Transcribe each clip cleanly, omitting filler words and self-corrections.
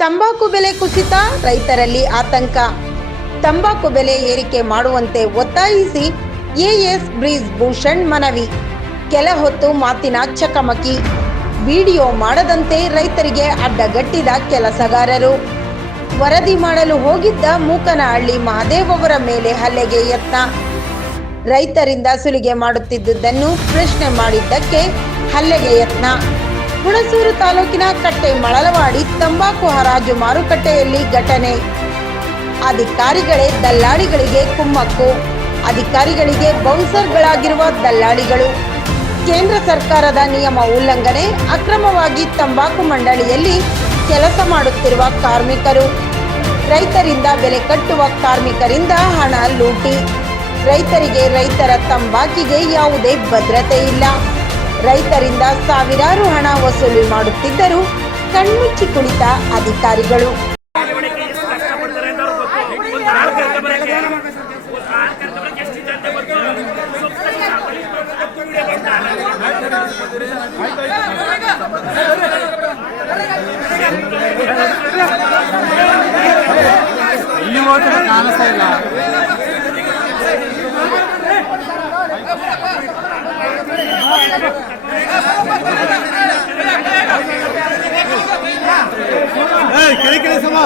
ತಂಬಾಕು ಬೆಲೆ ಕುಸಿತ, ರೈತರಲ್ಲಿ ಆತಂಕ. ತಂಬಾಕು ಬೆಲೆ ಏರಿಕೆ ಮಾಡುವಂತೆ ಒತ್ತಾಯಿಸಿ ಎಎಸ್ ಬ್ರಿಜ್ ಭೂಷಣ್ ಮನವಿ. ಕೆಲ ಹೊತ್ತು ಮಾತಿನ ಚಕಮಕಿ. ವಿಡಿಯೋ ಮಾಡದಂತೆ ರೈತರಿಗೆ ಅಡ್ಡಗಟ್ಟಿದ ಕೆಲಸಗಾರರು. ವರದಿ ಮಾಡಲು ಹೋಗಿದ್ದ ಮೂಕನಹಳ್ಳಿ ಮಹದೇವ್ ಅವರ ಮೇಲೆ ಹಲ್ಲೆಗೆ ಯತ್ನ. ರೈತರಿಂದ ಸುಲಿಗೆ ಮಾಡುತ್ತಿದ್ದುದನ್ನು ಪ್ರಶ್ನೆ ಮಾಡಿದ್ದಕ್ಕೆ ಹಲ್ಲೆಗೆ ಯತ್ನ. ಹುಣಸೂರು ತಾಲೂಕಿನ ಕಟ್ಟೆ ಮಳಲವಾಡಿ ತಂಬಾಕು ಹರಾಜು ಮಾರುಕಟ್ಟೆಯಲ್ಲಿ ಘಟನೆ. ಅಧಿಕಾರಿಗಳೇ ದಲ್ಲಾಳಿಗಳಿಗೆ ಕುಮ್ಮಕ್ಕು. ಅಧಿಕಾರಿಗಳಿಗೆ ಬೌನ್ಸರ್ಗಳಾಗಿರುವ ದಲ್ಲಾಳಿಗಳು. ಕೇಂದ್ರ ಸರ್ಕಾರದ ನಿಯಮ ಉಲ್ಲಂಘನೆ. ಅಕ್ರಮವಾಗಿ ತಂಬಾಕು ಮಂಡಳಿಯಲ್ಲಿ ಕೆಲಸ ಮಾಡುತ್ತಿರುವ ಕಾರ್ಮಿಕರು. ರೈತರಿಂದ ಬೆಲೆ ಕಟ್ಟುವ ಕಾರ್ಮಿಕರಿಂದ ಹಣ ಲೂಟಿ. ರೈತರಿಗೆ ರೈತರ ತಂಬಾಕಿಗೆ ಯಾವುದೇ ಭದ್ರತೆ ಇಲ್ಲ. ರೈತರಿಂದ ಸಾವಿರಾರು ಹಣ ವಸೂಲಿ ಮಾಡುತ್ತಿದ್ದರೂ ಕಣ್ಮುಚ್ಚಿ ಕುಳಿತ ಅಧಿಕಾರಿಗಳು. ಇಲ್ಲಿ ಹೋದ್ರೆ ಕಾಣಿಸ್ತಾ ಇಲ್ಲ. ಕೆಳಗೆ ಸಮ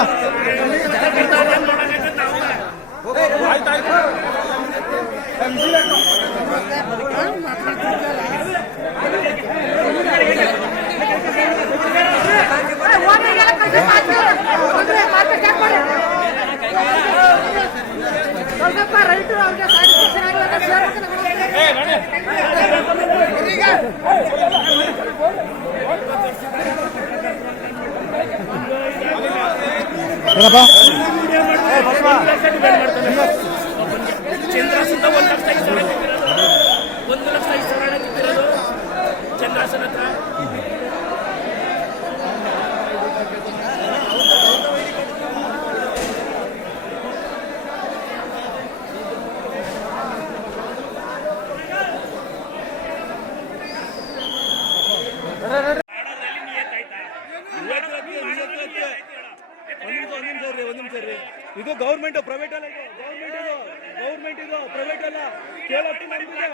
ಚಂದ್ರಾಸನ 1,05,000 ಚಂದ್ರಾಸನ ಹತ್ರ ಇದು ಗೌರ್ಮೆಂಟ್ ಪ್ರೈವೇಟ್ ಅಲ್ಲ. ಗೌರ್ಮೆಂಟ್ ಇದು ಪ್ರೈವೇಟ್ ಅಲ್ಲ. ಕೇಳಕ್ಕೆ ಮಾಡಿದ್ರೆ